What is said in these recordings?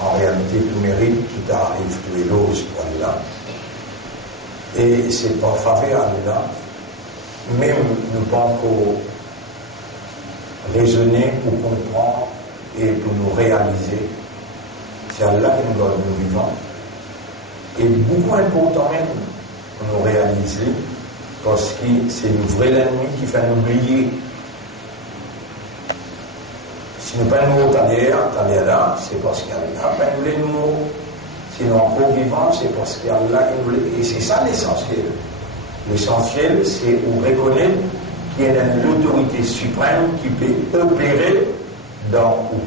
En réalité, tout mérite, tout arrive, tout est l'ose pour Allah. Et c'est par faveur à Allah, même nous pas pour raisonner ou comprendre et pour nous réaliser. C'est Allah qui nous donne nous vivants. Et beaucoup important même pour nous réaliser, parce que c'est le vrai ennemi qui fait nous oublier. Si nous prenons nous là, c'est parce qu'Allah fait nous les mots. Si nous encore vivants, c'est parce qu'Allah nous les. Et c'est ça l'essentiel. L'essentiel, c'est de reconnaître qu'il y a une autorité suprême qui peut opérer dans où.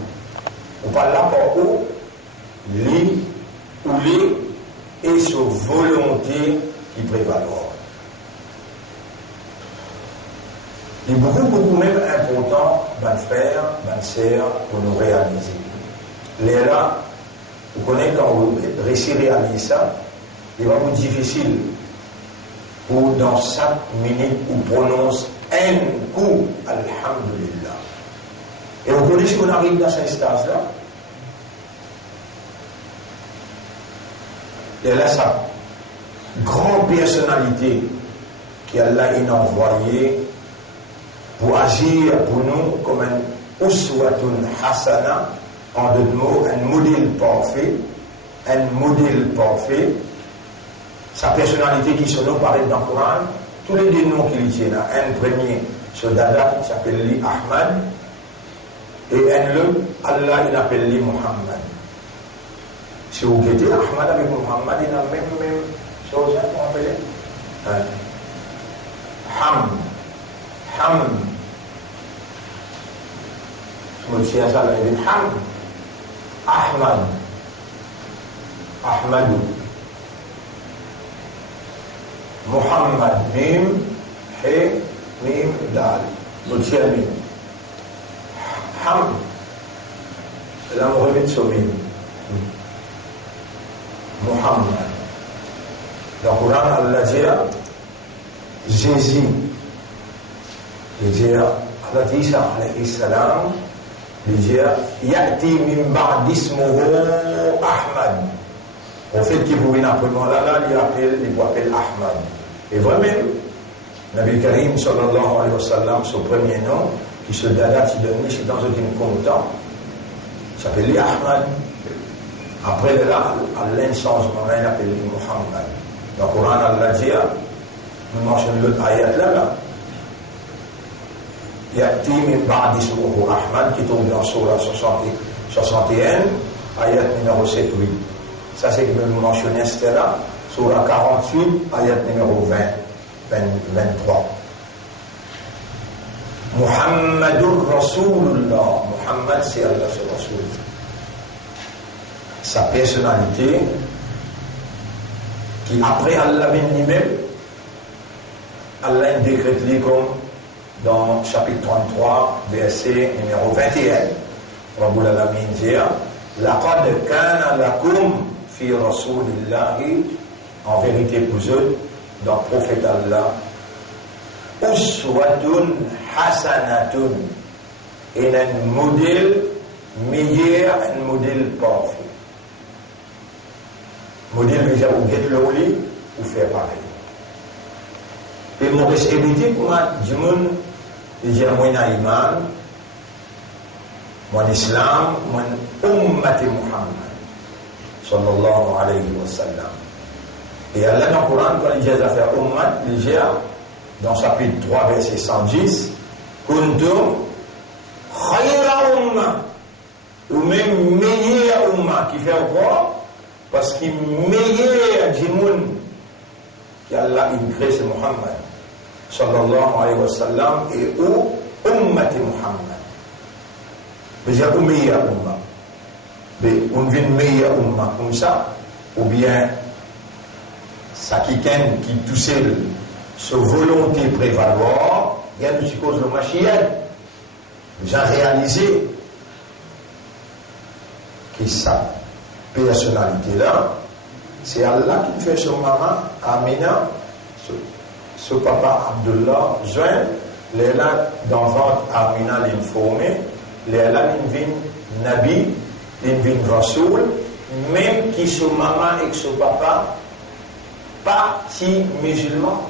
On parle là par où, les ou les et sur volonté qui prévalent. Il est beaucoup même important, ben frère, ben sœur, pour nous réaliser. Les là, vous connaissez quand vous réussissez à réaliser ça, il va vous difficile pour dans 5 minutes vous prononce un coup, alhamdulillah. Et vous connaissez qu'on arrive dans cette stage-là. Et là, sa grande personnalité qui Allah a envoyée pour agir pour nous comme un uswatun hasana, en 2 mots, un modèle parfait, sa personnalité qui se nous paraît dans le Coran, tous les deux noms qu'il tient, un premier soldat qui s'appelle lui Ahmad, et un autre, Allah il appelle lui Muhammad. Si vous guettez Ahmad avec Muhammad, il a la même chose, qu'on appelle Ham. Je me suis dit à ça, il dit Ham. Ahmadou. Muhammad, Mim, He, Mim, Dal. Je me suis dit Ham. Là, on remet sur Mim. Muhammad. Dans le Coran, Allah dit Jésus. Il dit Allah Isa alayhi salam, il dit Ya'ti min ba'd ismuhu Ahmad. Au fait qu'il pouvait après moi là, il appelle Ahmad. Et vraiment, Nabi Karim sallallahu alayhi wa sallam, son premier nom, qui se dada, qui donne, c'est dans un content, s'appelle Ahmad. Après là, Allah changement, il appelle Muhammad. Dans le Coran, Allah dit, nous mentionnons l'autre ayat là. Ya'ti min ba'd ismuhu Ahmad, qui tombe dans Surah 61, ayat numéro 7-8. Ça, c'est que nous mentionnons, c'était là, Surah 48, ayat numéro 23. Muhammadur Rasulullah. Muhammad, c'est Allah, c'est Rasul. Sa personnalité, qui après Allah lui-même, Allah décrète comme dans chapitre 33, verset numéro 21. Rabbul Alamin dit Laqad kana lakum fi rasulillahi, en vérité pour eux, dans le prophète Allah, uswatun hasanatun, et un modèle meilleur, un modèle parfait. Modèle déjà où get le lit ou faire pareil. Et mon responsabilité pour moi, du monde, il dit moi na iman, mon islam, mon ummati Muhammad sallallahu alayhi wa sallam. Et Allah dans le Coran, quand il dit à faire ummat, il dit dans chapitre 3 verset 110, kuntum khayra umma, ou même meilleur umma, qui fait quoi? Parce qu'il meilleur du monde qu'Allah a créé, c'est Muhammad sallallahu alayhi wa sallam, et où ummati Muhammad. Mais il y a un meilleur umma. Mais on vient meilleur umma comme ça, ou bien ça quelqu'un qui tout seul, sa volonté prévaloir, il y a une cause de machine. J'ai réalisé que ça. Personnalité-là, c'est Allah qui fait son maman Amina, ce papa Abdullah, joint, les là d'enfant Amina l'informé, les là vient Nabi, il vient Rasoul, même qui son maman et son papa, pas si musulmans.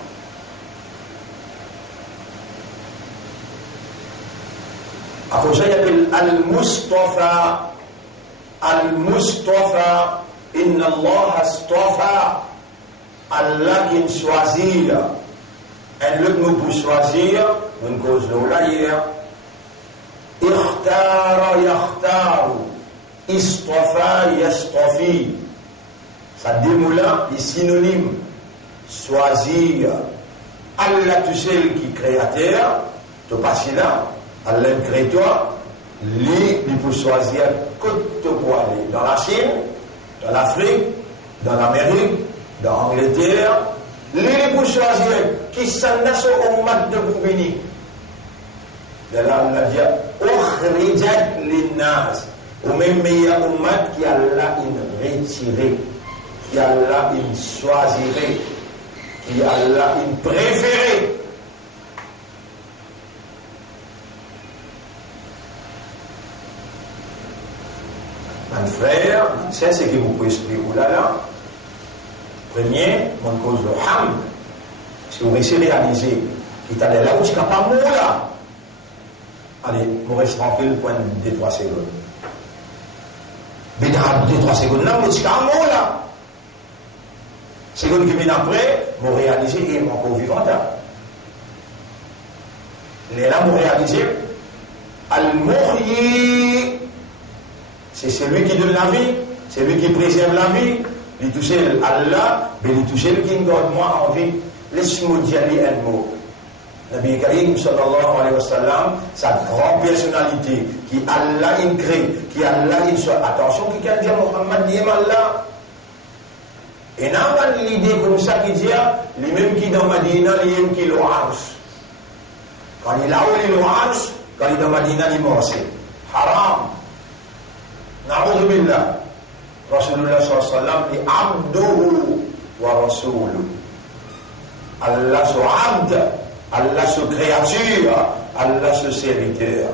Après ça, il appelle Al-Mustafa. Al-Mustafa, Inna Allah astafa. Allah qui choisit. Un autre mot pour choisir, une cause de là hier. Ikhtara yakhtaru. Istafa yastafi. Ça démoula est synonyme. Choisir. Allah, tu sais qui est créateur, tu passes là. Allah crée toi, lui, il peut choisir que tu peux aller dans la Chine, dans l'Afrique, dans l'Amérique, dans l'Angleterre. Lui, il peut choisir qui s'en a sur un mat de Boubini. De là, on a dit, Ukhrijat linnas. Ou même meilleur ummat qui Allah in retiré, qui Allah in choisirait, qui Allah in préféré. Mon frère, c'est ce que vous pouvez expliquer. Oulala. Premier, mon cause le ham. Si vous essayez de réaliser qu'il t'a là où tu n'as pas mot là. Allez, vous restez tranquille, point de 3 secondes. Mais dans 2-3 secondes, là, vous n'avez pas mot là. Seconde qui vient après, vous réalisez qu'il est encore vivant. Les là, vous réalisez Al-Muhyi. C'est celui qui donne la vie, c'est lui qui préserve la vie. Il touche Allah, mais il touche le qui garde moi en vie. Laisse-moi dire un mot. Nabi Karim sallallahu alayhi wa sallam, sa grande personnalité, qui Allah il crée, qui Allah il soit. Attention, qui can dire Muhammad dit Allah. Et n'a pas l'idée comme ça qui dit, les mêmes qui dans Madina, les mêmes qui l'ouarch. Quand il a eu l'ouarch, quand il est dans Madina, il est mort. Haram. Na'udhu billah. Rasulullah sallallahu alayhi wa sallam est abduhu wa rasuluh. Allah so abd, Allah so créature, Allah so serviteur,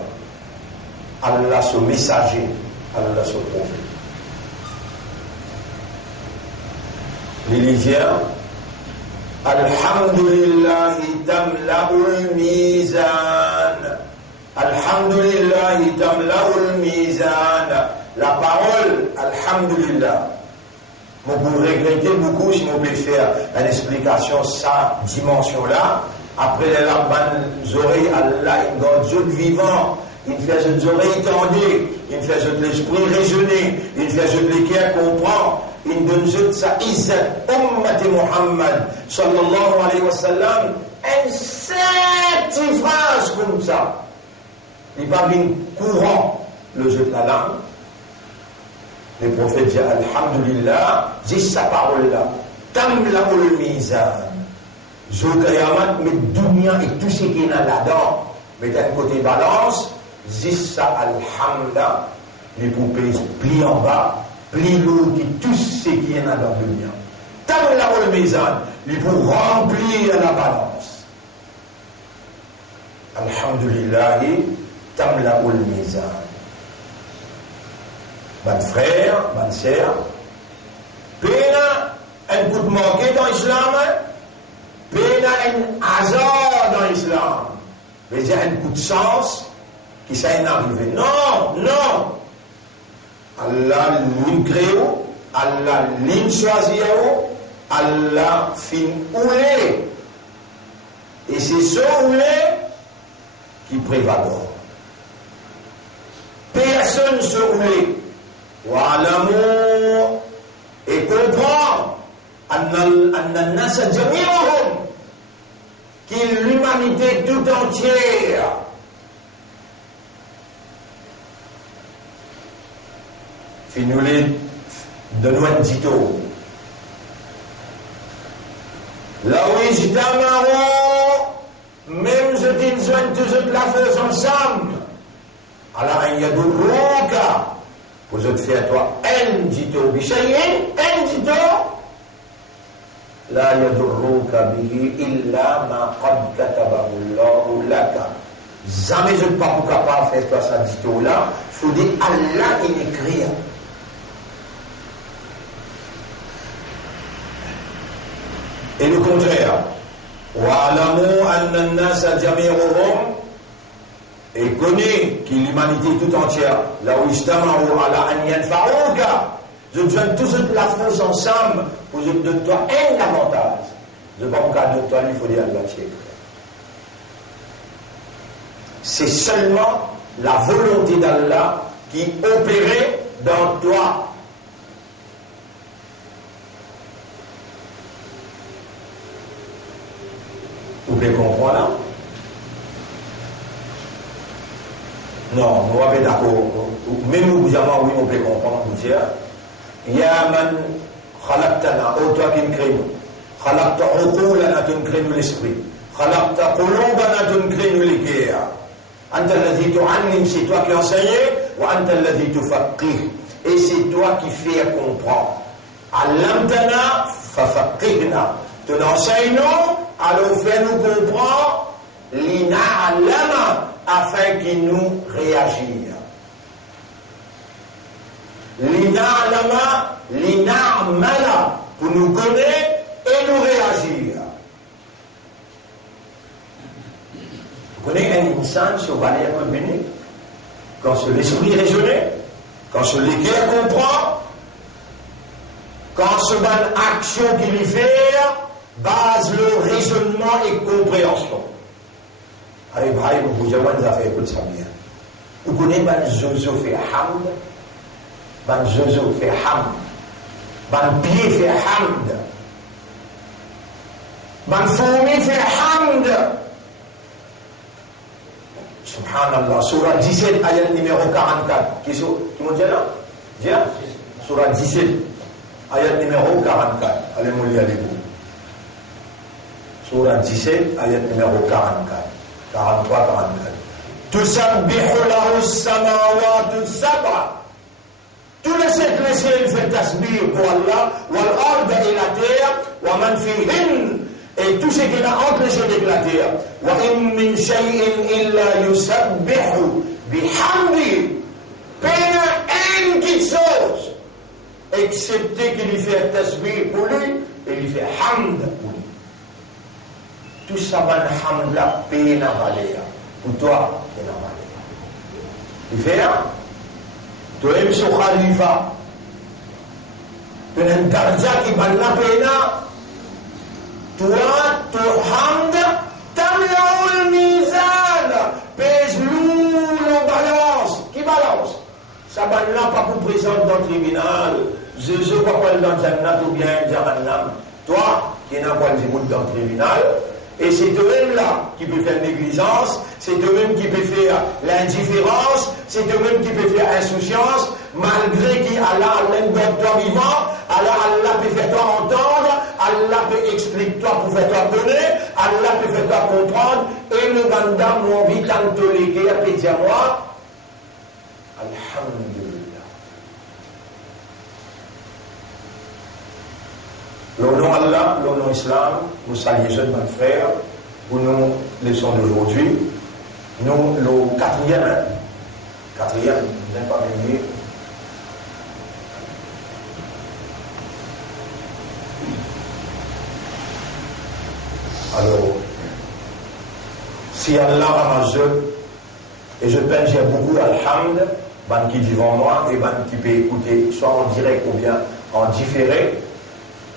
Allah so messager, Allah so prophète. L'Élyséen, Alhamdulillahi tamla'ul mizan. Alhamdulillahi tamla'ul mizan. La parole, Alhamdulillah. Je vous regretter beaucoup si vous pouvez faire une explication sa dimension-là. Après les oreilles, Allah, il garde les vivants, il fait les oreilles tendues, il fait l'esprit raisonner, il fait le cœur comprendre, il donne sa izzat, Ummat Muhammad, sallallahu alayhi wa sallam, une seule phrase comme ça. Il va bien courant le jeu de la langue. Le prophète dit Alhamdulillah, dit sa parole-là. Tamla'ul mizan. Jour Qiyamah, mais dunya et tout ce qui est là-dedans. Mais d'un côté balance, dit ça Alhamdulillah. Les poupées plient en bas, plient l'eau qui tout ce qui est là dans le dunya. Tamla'ul mizan. Les pour remplir la balance. Alhamdulillah, tamla'ul mizan. Mon frère, ma sœur, pena un coup de manqué dans l'islam, pena un hasard dans l'islam, mais il y a un coup de chance qui s'est arrivé. Non, non. Allah l'in crée, Allah l'in choisit, Allah fin oulé. Et c'est ce oulé qui prévalent. Personne ne se oulé. Wa'alamu et comprend que l'humanité tout entière finulé de loin dito là où ils même je dis tous la faisons ensemble alors il y a de roca. Vous êtes fait à toi un dito bichayin, un dito. La yadurruka bihi illa ma qad katabahu Allahu laka. Jamais je ne suis pas capable de faire toi ça dito là. Il faut dire Allah il écrit. nasa jami'uhum et connaît que l'humanité tout entière, là où ijtama'u ala an yanfa'uka, je donne tous la force ensemble pour que de toi un avantage. Je ne sais pas en cas de toi, il faut dire à la tienne. C'est seulement la volonté d'Allah qui opérait dans toi. Vous pouvez comprendre? Non, nous sommes d'accord. Même vous avez oui, on peut comprendre. Vous dire, Ya man khalaqtana, ô toi qui me crée nous. Khalaqta uqulana, tu me crées nous l'esprit. Khalaqta qulubana, tu me crées nous les cœurs. Anta alladhi tu'allim, c'est toi qui enseignes. Wa anta alladhi tufaqqih, et c'est toi qui fais comprendre. Allamtana fafaqihna, tu nous enseignes, alors fais-nous comprendre. Lina'allama, afin qu'il nous réagisse. Lina'allama, lina'amala, pour nous connaître et nous réagir. Vous connaissez un insan sur valeur convenue, quand sur l'esprit raisonné, quand sur les cœurs comprend, quand sur une action qu'il y fait, base le raisonnement et compréhension. Alors, Ibrahim, vous avez fait écoute ça bien. Vous connaissez ban Jojo fait hamd, ban Jojo fait hamd, ban pied fait hamd, ban fourmi fait hamd. Subhanallah, surah 17, ayat numéro 44. Qui m'ont dit là? Bien? Surah 17, ayat numéro 44. Allez, moi, lire avec vous. Surah 17, ayat numéro 44. 43, 44. Tusabbihu lahu as-samawati as-sab'a. Tous les sept les ciels font tasbih pour Allah, wal ard et la terre, wa man fihin, et tout ce qu'il y a entre les cieux et la terre. Wa in min shay'in illa yusabbihu bihamdi. Pas une petite chose, excepté qu'il lui fait tasbih pour lui, et il lui fait hamd pour lui. Tout ça va hamd la peine à valer. Pour toi, peine à valer. Il fait là. Tu aimes ce khalifa. Tu as un darja qui va la peine. Toi, tu hamd, tamlaoul mizan. Pèse lourd en balance. Qui balance? Ça va là pas pour présenter dans le tribunal. Je ne vois pas dans le jannat ou bien jahannam. Toi, qui n'a pas le dans le tribunal. Et c'est eux-mêmes-là qui peut faire négligence, c'est eux-mêmes qui peut faire l'indifférence, c'est eux-mêmes qui peut faire insouciance, malgré qu'Allah même toi vivant, Allah peut faire toi entendre, Allah peut expliquer toi pour faire toi connaître, Allah peut faire toi comprendre, et le banda mon envie d'entoléguer, après dire moi, Alhamdulillah. Le nom Allah, le nom Islam, vous saluez jeunes mes frères, pour nous, leçon d'aujourd'hui, nous, le quatrième, vous n'êtes pas venu. Alors, si Allah va m'ajouter, et je pense j'ai beaucoup alhamd, ban qui dit devant moi, et ban qui peut écouter, soit en direct ou bien en différé,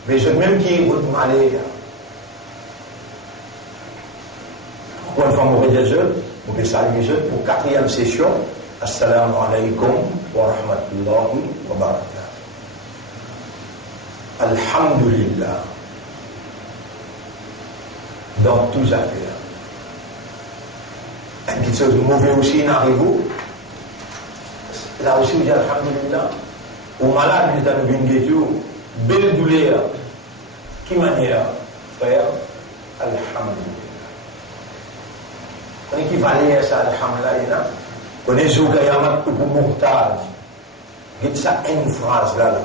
mais je même qui vous m'allez. Encore une fois, mon frère jeunes, vous pouvez saluer jeunes pour quatrième session. Assalamu alaikum wa rahmatullahi wa barakatuh. Alhamdulillah. Dans tous les affaires. Une petite chose mauvaise aussi, n'arrive-vous? Là aussi, vous dites Alhamdulillah. Au malade, il est dans le bingetou. Belle douleur. Qui manière, frère? Alhamdulillah. On est qui valait ça, Alhamdulillah. On est joué à Yamat pour Mourtage. Dites ça une phrase là.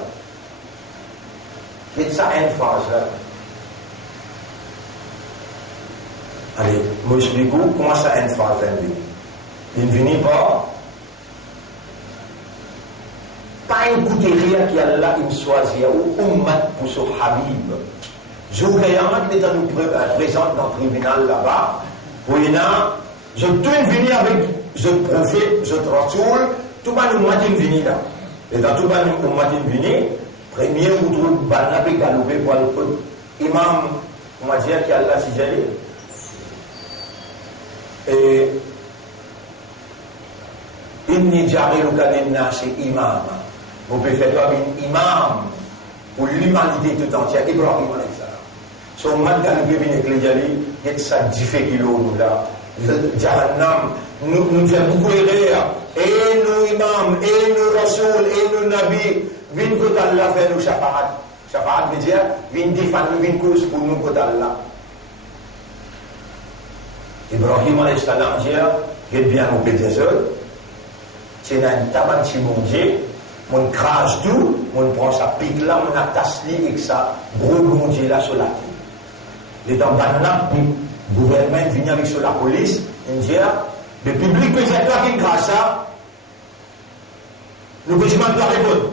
Dites ça une phrase là. Allez, moi je dis comment ça une phrase là. Il ne finit pas. Pas écouter rien qui a là, il choisit ou ummat pour son Habib. Jour Yamat est nous présente dans le tribunal là-bas. Oui, je tout venir avec je prophète, je rasoul, tout le monde m'a venir là. Et dans tout le monde m'a venir, premier ou tout banabé galopé pour le peuple. Imam, on m'a dit qu'il y a Allah si j'allais. Et inni ja'iluka lin-nasi imam. Vous pouvez faire un imam pour l'humanité tout entière. Ibrahim alayhi salam. Son man galopé vient avec les jali, il y a ça 10 kilos nous là. Jahannam nous fait beaucoup erreur. Et nous imams, et nous rasoul, et nous nabi, viennent que Allah fait nous shafa'at. Shafa'at veut dire, viennent défendre nous, viennent cause pour nous que Allah. Ibrahim alayhi salam dit, il est bien au pédesol, c'est un tabac qui monte, on crache tout, on prend sa pique là, on attache li et ça, gros monte là sur la terre. Les temps banal, le gouvernement vient avec sur la police, il dit, le public peut dire toi qui crache ça, le président doit répondre.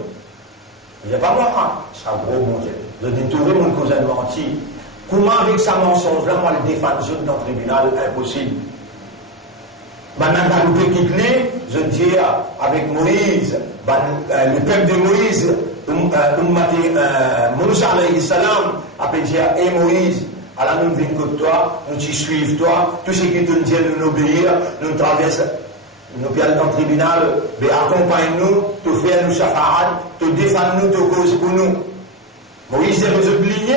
Il n'y a pas moi, c'est un gros monte. Je dis, tout le monde cause un menti. Comment avec sa mensonge là, moi le défendre dans le tribunal, impossible. Maintenant, je dis avec Moïse, le peuple de Moïse, Moussa alayhi salam, a dit, et Moïse, alors nous venons que toi, nous te suivons toi, tout ce qui te dit, nous obéir, nous traversons, nous allons dans le tribunal, mais accompagne-nous, tu fais nous shafa'at, tu défends nous, tu causes pour nous. Moïse est oublié,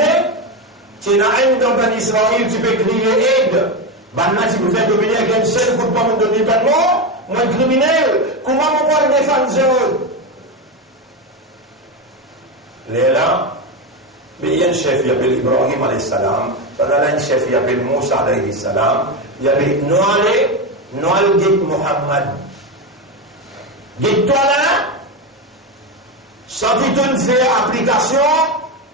tu es dans Ben Israël, tu peux crier aide. Maintenant, tu peux faire dominer avec un seul coup de poing de demi-panneau, moi criminel, comment on peut le défendre ça? Là, mais il y a un chef qui s'appelle Ibrahim alayhi salam, il y a un chef qui s'appelle Moussa alayhi salam, il y avait Noal Git Muhammad. Git-toi là, sans qu'il te fait application,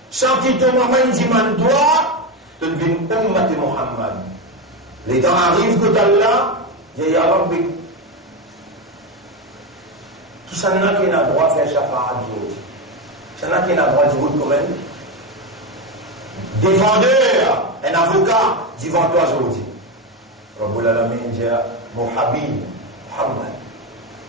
sans qu'il te m'amène toi, tu ne viens pas de Muhammad. Les temps arrivent que Allah, il y a Rabbi. Qui s'en a qui n'a droit de faire shafa'at d'aujourd'hui? Qui s'en a qui n'a droit de dire comme défendeur, un avocat, devant toi aujourd'hui. Rabbul Alamin dit Muhammad,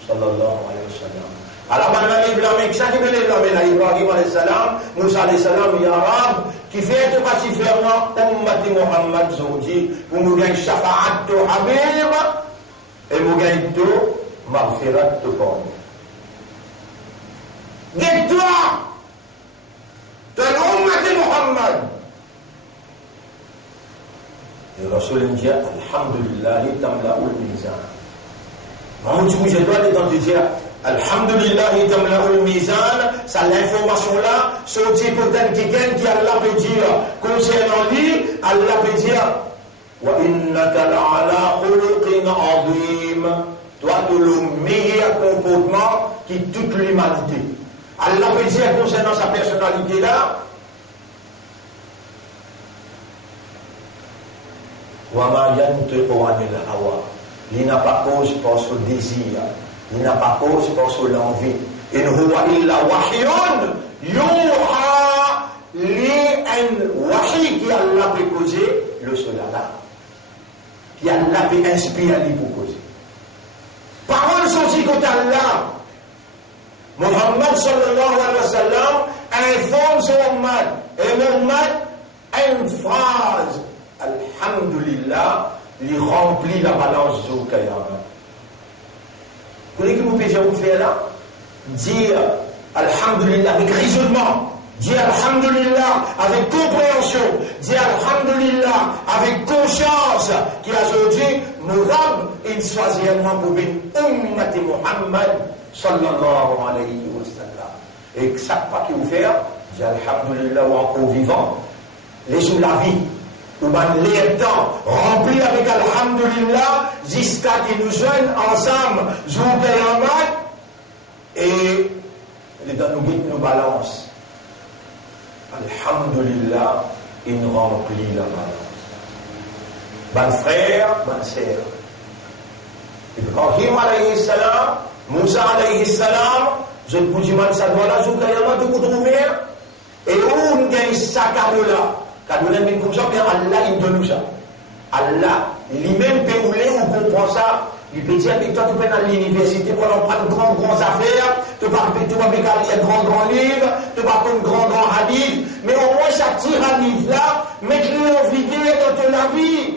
sallallahu alayhi wa sallam. Alors, maintenant, Ibrahim, chaque Ibrahim alayhi salam, Moussa alayhi salam, ya Rab, qui fait tout particulièrement Ummati Muhammad aujourd'hui, pour nous gagner shafa'at to Habib, et nous gagner to maghfirat to pardon. Guette-toi, ton Ummati Muhammad. Et Rasul dit, Alhamdulillah, tamla'ul mizan. Maman, tu bouges les doigts et dans te dire, Alhamdulillah, tamla'ul mizan, ça l'information là, ce type de quelqu'un qui Allah peut dire, concernant lui, Allah peut dire, wa innaka la'ala khuluqin azim. Toi, tu as le meilleur comportement qui toute l'humanité. Allah peut dire concernant sa personnalité là, wa ma yantiqu anil hawa. Il n'a pas cause pour son désir. Il n'a pas cause pour son envie. In huwa illa wahyun yuha li un wahy qui Allah peut causer le soldat. Qui Allah peut inspirer lui pour causer. Parole sortie contre Allah. Muhammad sallallahu alayhi wa sallam informe son ummat. Et Muhammad, une phrase, Alhamdulillah, il remplit la balance du Qiyamah. Vous voyez que vous pouvez vous faire là? Dire Alhamdulillah avec raisonnement, dire Alhamdulillah avec compréhension, dire Alhamdulillah avec conscience, qui a aujourd'hui nous rend une choisissement pour une ummati Muhammad sallallahu alayhi wa sallam. Et chaque pas que vous faites, dire Alhamdulillah ou encore vivant, laissez la vie. Ou bien les temps remplis avec Alhamdulillah jusqu'à qu'ils nous joignent ensemble jour Qiyamah et les temps nous guident, nous balancent. Alhamdulillah, il nous remplit la balance. Bon frère, bonne sœur. Ibrahim alayhi salam, Moussa alayhi salam, je vous dis mal ça doit là jour Qiyamah de vous trouver et où on gagne ça cadeau là. Quand nous l'avons comme ça, Allah il donne nous ça. Allah lui-même peut rouler, on comprend ça. Il peut dire que toi, tu peux aller à l'université pour prendre grandes affaires, tu vas lire grands livres, tu vas prendre grands hadiths, mais au moins ça tire un livre là, mets-le en vigueur dans ta vie.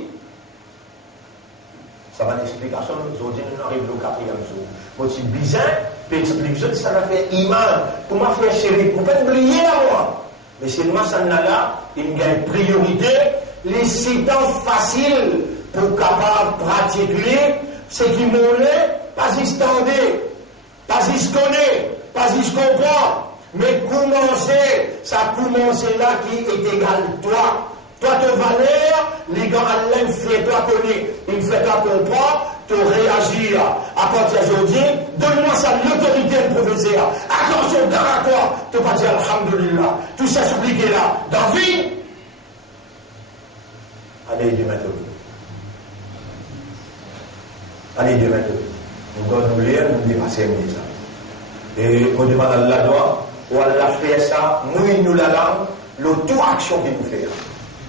Ça va l'explication, aujourd'hui nous arrivons au 4e jour. Moi, c'est bizarre, petit livre, ça va faire image, pour ma faire chérie, pour ne pas oublier à moi. Mais c'est moi, ça n'a là, il y a une priorité, les séquences faciles pour capable pratiquer. C'est qui m'enlève, pas y stander, pas y se connaît, pas y se comprend. Mais commencer, ça a commencé là qui est égal toi. Toi, te valeur, les gars, Allah fait toi connaître, il fait toi comprendre, te réagir. À partir d'aujourd'hui, donne-moi ça l'autorité de professeur. Attention, garde à toi, te pas dire Alhamdulillah. Tout ça s'appliquer là. Dans la vie, allez, Dieu maintenant. Allez, Dieu maintenant. Nous devons nous lire, nous dépasser ça. Et on demande à Allah doit, ou Allah fait ça, nous la langue, l'auto-action qu'il nous fait.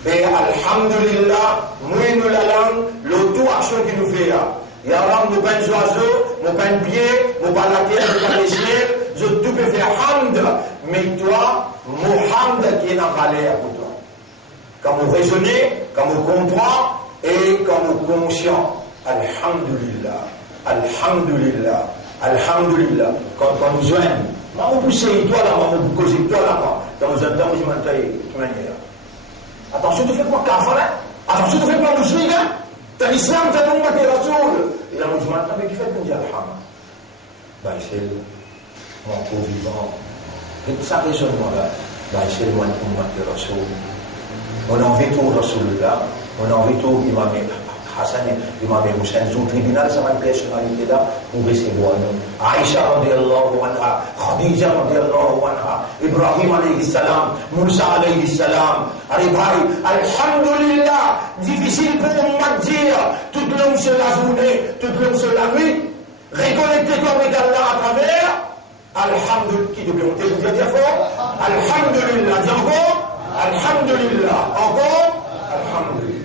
Et Alhamdulillah, nous la langue, l'auto-action qu'il nous fait. Ya Rab, nous pas un oiseau, nous pas un pied, nous pas la terre, nous pas les chiens, je tout peux faire hamd, mais toi, Mohammed qui est dans la valeur pour toi. Quand vous raisonnez, quand vous comprenez et quand vous conscients. Alhamdulillah, Alhamdulillah, Alhamdulillah. Quand nous joignons, maman poussez toi là, maman posez toi là, quand nous entendons, je m'entends de manière. Attention, tu fais quoi, kafara? Attention, tu fais quoi, musulman? T'as l'islam, t'as l'umma, t'es rasoul. Et là, musulman, t'as mais qui fait qu'on dit alhamdulillah? Ben, c'est mon co-vivant. Et ça raisonnement là, ben, c'est le moins umma, t'es rasoul. On a envie tout rasoul là, on a envie tout imam Hassan, Imam Hussein, au tribunal, ça va une personnalité là, pour recevoir nous. Aïcha radiallahu anha, Khadija radiallahu anha, Ibrahim alayhi salam, Moussa alayhi salam. Allez, bye, alhamdulillah, difficile pour nous de dire, tout le monde sur la journée, tout le monde sur la nuit, reconnectez-toi avec Allah à travers, alhamdulillah, qui devait monter, vous dire fort, alhamdulillah, dis encore, alhamdulillah, encore, alhamdulillah.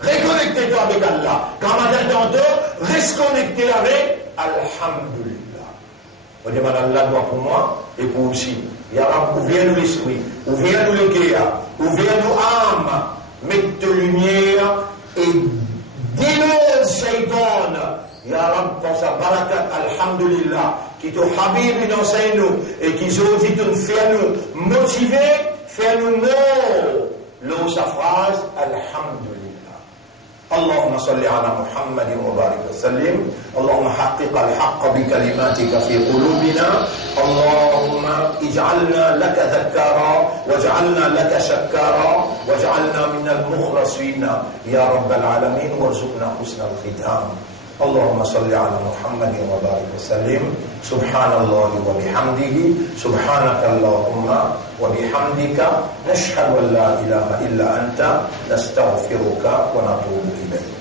Reconnectez-toi avec Allah. Quand madame tantôt, reste connecté avec Alhamdulillah. On demande à Allah doit pour moi et pour vous aussi. Ya Rab, ouvre-nous l'esprit, ouvre-nous le cœur, ouvre-nous âme, mette de lumière et dénonce Shaitan. Ya Rab, pour sa barakat, Alhamdulillah, qui te habib enseigne-nous et qui aujourd'hui te fait nous motiver, fait nous mort. L'eau sa phrase, Alhamdulillah. اللهم صل على محمد وبارك وسلم اللهم حقق الحق بكلماتك في قلوبنا اللهم اجعلنا لك ذكارا واجعلنا لك شكارا واجعلنا من المخلصين يا رب العالمين وارزقنا حسن الختام اللهم صل على محمد وبارك وسلم سبحان الله وبحمده سبحانك اللهم وبحمدك نشهد أن لا إله إلا أنت نستغفرك ونتوب إليك